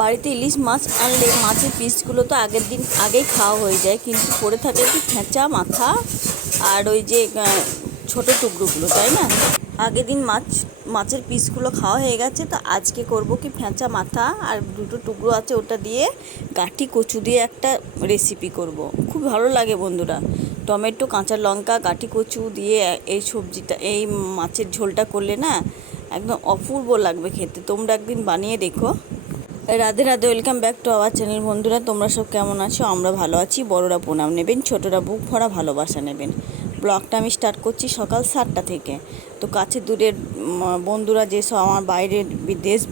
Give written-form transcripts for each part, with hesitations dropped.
বাড়িতে ইলিশ মাছ আনলে মাছের পিসগুলো তো আগের দিন আগেই খাওয়া হয়ে যায়, কিন্তু পড়ে থাকে কি ফেঁচা মাথা আর ওই যে ছোট টুকরোগুলো, তাই না? আগের দিন মাছের পিসগুলো খাওয়া হয়ে গেছে, তো আজকে করব কি ফেঁচা মাথা আর দুটো টুকরো আছে ওটা দিয়ে গাঁটি কচু দিয়ে একটা রেসিপি করব। খুব ভালো লাগে বন্ধুরা। টমেটো, কাঁচা লঙ্কা, গাঁটি কচু দিয়ে এই সবজিটা, এই মাছের ঝোলটা করলে না একদম অপূর্ব লাগবে খেতে। তোমরা একদিন বানিয়ে দেখো। Radhe Radhe, welcome back to our channel. বন্ধুরা তোমরা সব কেমন আছো? আমরা ভালো আছি। বড়রা প্রণাম নেবেন, ছোটরা বুক ভরা ভালোবাসা নেবেন। ব্লগটা আমি স্টার্ট করছি সকাল 7টা থেকে। তো কাছে দূরের বন্ধুরা যেসব আমার বাইরের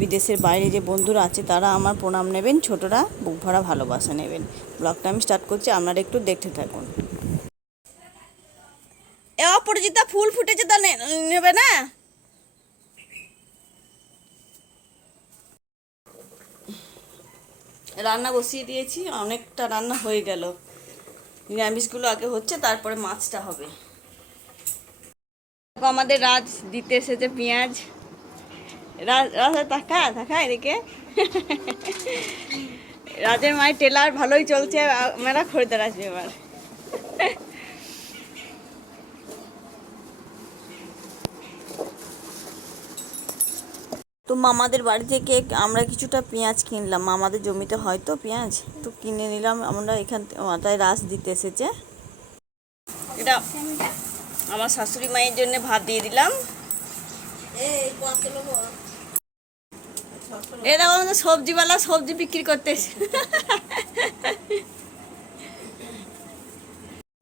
বিদেশের বাইরে যে বন্ধুরা আছে তারা আমার প্রণাম নেবেন, ছোটরা বুক ভরা ভালোবাসা নেবেন। ব্লগটা আমি স্টার্ট করছি, আপনারা একটু দেখতে থাকুন। এ অপরাজিতা, ফুল ফুটেছে, তা নেবে না? রান্না বসিয়ে দিয়েছি, অনেকটা রান্না হয়ে গেল। নিরামিষগুলো আগে হচ্ছে, তারপরে মাছটা হবে। আমাদের রাজ দিতে এসেছে পেঁয়াজ। রাজ তাকা তাকা এদিকে। রাজের মায়ের টেলার ভালোই চলছে, মেলা খরিদ্দার আসবে এবার। তো মামাদের বাড়ি থেকে আমরা কিছুটা পেঁয়াজ কিনলাম, মামাদের জমিতে হয়তো পেঁয়াজ, তো কিনে নিলাম আমরা এখান থেকে। তাই রাজ দিতে এসেছে। এটা আমার শাশুড়ি মায়ের জন্য ভাত দিয়ে দিলাম। এটা আমাদের সবজিওয়ালা সবজি বিক্রি করতে এসে।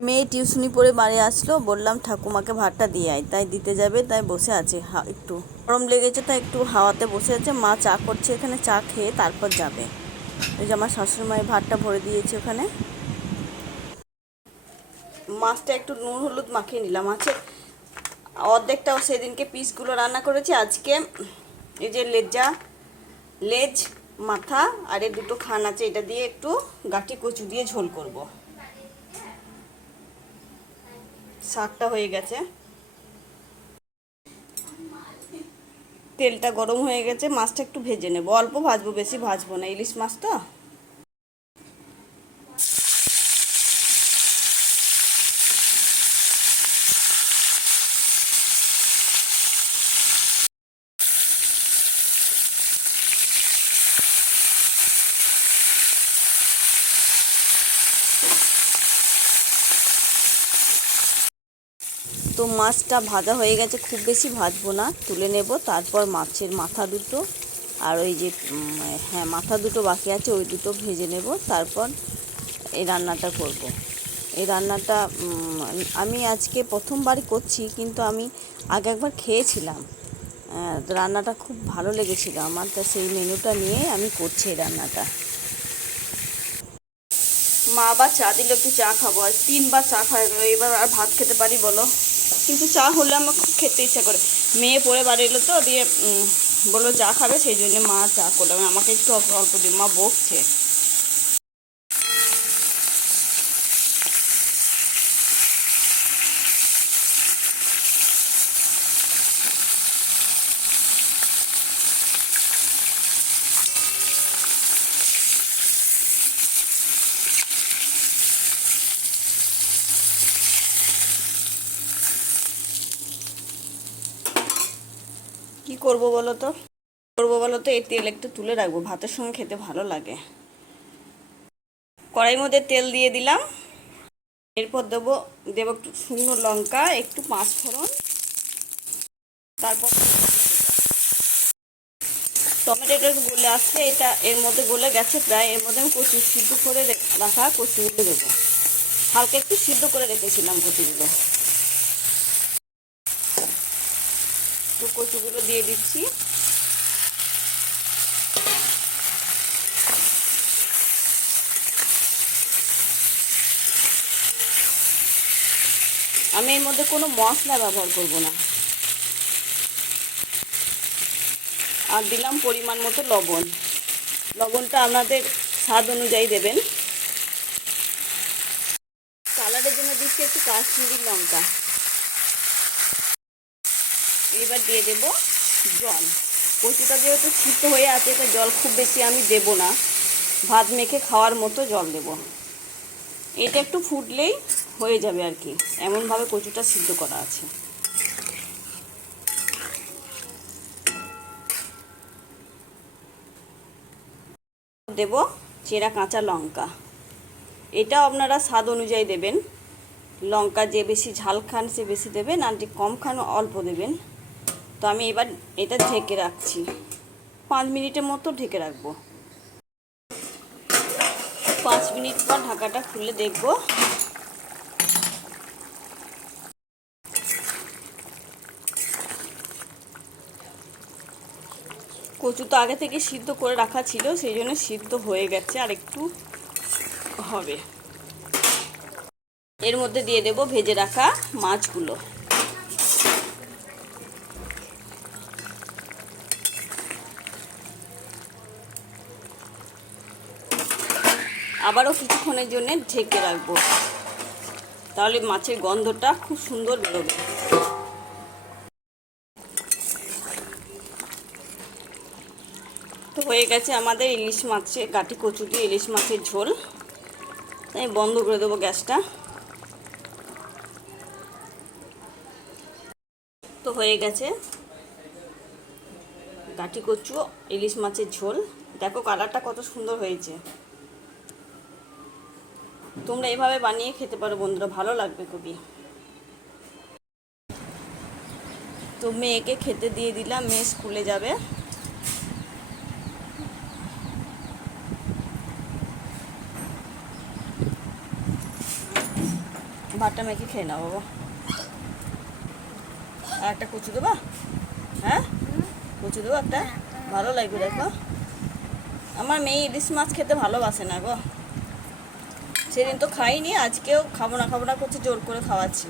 মেয়ে টিউশনি পড়ে বাড়ি আসলো, বললাম ঠাকুমাকে ভাতটা দিয়ে আয়, তাই দিতে যাবে, তাই বসে আছে। একটু গরম লেগেছে তাই একটু হাওয়াতে বসে আছে। মা চা করছে এখানে, চা খেয়ে তারপর যাবে। ওই যে আমার শাশুড়ি মায়ের ভাতটা ভরে দিয়েছে ওখানে। মাছটা একটু নুন হলুদ মাখিয়ে নিলাম। আছে অর্ধেকটাও সেদিনকে পিসগুলো রান্না করেছি, আজকে এই যে লেজ, মাথা আর এই দুটো খান আছে, এটা দিয়ে একটু গাঁটি কচু দিয়ে ঝোল করব। শাকটা হয়ে গেছে, তেলটা গরম হয়ে গেছে, মাছটা একটু ভেজে নেব। অল্প ভাজবো, বেশি ভাজবো না, ইলিশ মাছ তো। তো মাছটা ভাজা হয়ে গেছে, খুব বেশি ভাজবো না, তুলে নেব। তারপর মাছের মাথা দুটো আর ওই যে হ্যাঁ মাথা দুটো বাকি আছে, ওই দুটো ভেজে নেব। তারপর এই রান্নাটা করব। এই রান্নাটা আমি আজকে প্রথমবারই করছি, কিন্তু আমি আগে একবার খেয়েছিলাম। রান্নাটা খুব ভালো লেগেছিল আমার, তা সেই মেনুটা নিয়ে আমি করছি এই রান্নাটা। মা আবার চা দিলে, একটু চা খাবো। আর 3বার চা খাওয়া গেলো, এবার আর ভাত খেতে পারি বলো? কিন্তু চা হলে আমার খুব খেতে ইচ্ছা করে। মেয়ে পড়ে বাড়ি এলো তো, দিয়ে বললো চা খাবে, সেই জন্য মা চা করলাম। আমাকে একটু অল্প অল্প দিন, মা বকছে। কি করবো বলো তো? এই তেল একটু তুলে রাখবো, ভাতের সঙ্গে খেতে ভালো লাগে। কড়াইয়ের মধ্যে তেল দিয়ে দিলাম। এরপর দেবো একটু শুকনো লঙ্কা, একটু 5 ফোড়ন। তারপর টমেটোটা গলে আসছে, এটা এর মধ্যে গলে গেছে প্রায়। এর মধ্যে আমি কচু সিদ্ধ করে রাখা কচুগুলো দেবো। হালকা একটু সিদ্ধ করে রেখেছিলাম কচুগুলো, তো কচুগুলো দিয়ে দিচ্ছি। আমি এর মধ্যে কোনো মশলা ব্যবহার করব না। আর দিলাম পরিমাণ মতো লবণ। লবণটা আপনাদের স্বাদ অনুযায়ী দেবেন। কালারের জন্য দিচ্ছি একটু কাশ্মীরি লঙ্কা। এবার দিয়ে দেব জল। কচুটা যেহেতু সিদ্ধ হয়ে আছে, এটা জল খুব বেশি আমি দেব না, ভাত মেখে খাওয়ার মতো জল দেব। এটা একটু ফুটলেই হয়ে যাবে আর কি, এমনভাবে কচুটা সিদ্ধ করা আছে। দেব চেরা কাঁচা লঙ্কা, এটা আপনারা স্বাদ অনুযায়ী দেবেন। লঙ্কা যে বেশি ঝাল খান সে বেশি দেবেন, আর যে কম খান অল্প দেবেন। তো আমি এবার এটা ঢেকে রাখছি, 5 মিনিটের মতো ঢেকে রাখবো। 5 মিনিট পর ঢাকাটা খুলে দেখব। কচু তো আগে থেকে সিদ্ধ করে রাখা ছিল, সেই জন্য সিদ্ধ হয়ে গেছে, আর একটু হবে। এর মধ্যে দিয়ে দেব ভেজে রাখা মাছগুলো। আবারও কিছুক্ষণের জন্য ঢেকে রাখবো, তাহলে মাছের গন্ধটা খুব সুন্দর বেরোবে। তো হয়ে গেছে আমাদের ইলিশ মাছের গাটি কচু দিয়ে ইলিশ মাছের ঝোল। তাই বন্ধ করে দেবো গ্যাসটা। তো হয়ে গেছে গাটি কচু ইলিশ মাছের ঝোল। দেখো কালারটা কত সুন্দর হয়েছে। তোমরা এভাবে বানিয়ে খেতে পারো বন্ধুরা, ভালো লাগবে খুবই। তো মেয়েকে খেতে দিয়ে দিলাম, মেয়ে স্কুলে যাবে। ভাতটা মেখে খেয়ে নাও বাবা। আর একটা কচু দেবা? হ্যাঁ কচু দেবো একটা, ভালো লাগবে। দেখো আমার মেয়ে ইলিশ মাছ খেতে ভালোবাসে না গো, সেদিন তো খাইনি, আজকেও খাবো না করছে, জোর করে খাওয়াচ্ছি।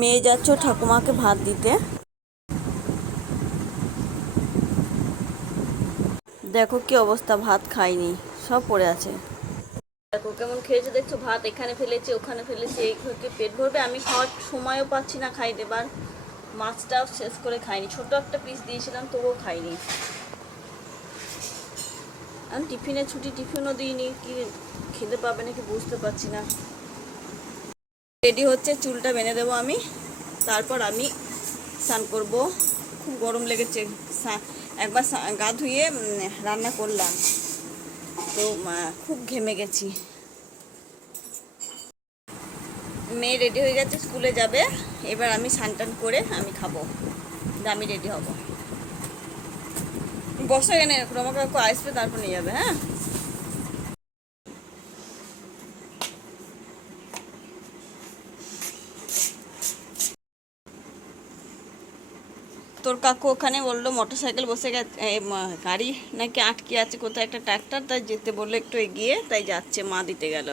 মেয়ে যাচ্ছ ঠাকুমাকে ভাত দিতে। দেখো কি অবস্থা, ভাত খাইনি, সব পড়ে আছে। দেখো কেমন খেয়েছে দেখছো, ভাত এখানে ফেলেছে ওখানে ফেলেছে, এই খেয়ে পেট ভরবে, আমি খাওয়ার সময়ও পাচ্ছি না খাই দেবার। মাছটাও শেষ করে খাইনি, ছোট একটা পিস দিয়েছিলাম তবুও খাইনি। আমি টিফিনে ছুটি, টিফিনও দিইনি, কি খেতে পাবে নাকি বুঝতে পারছি না। রেডি হচ্ছে, চুলটা বেঁধে দেবো আমি, তারপর আমি স্নান করব। খুব গরম লেগেছে, একবার গা ধুয়ে রান্না করলাম, তো খুব ঘেমে গেছি। মেয়ে রেডি হয়ে গেছে, স্কুলে যাবে। এবার আমি স্নান টান করে আমি খাবো, আমি রেডি হব। বসো এখানে, রমা কাকু আসবে তারপর নিয়ে যাবে। হ্যাঁ তোর কাকু ওখানে বললো মোটরসাইকেল বসে গেছে, গাড়ি নাকি আটকে আছে কোথায় একটা ট্র্যাক্টর, তাই যেতে বললো একটু এগিয়ে, তাই যাচ্ছে, মা দিতে গেল।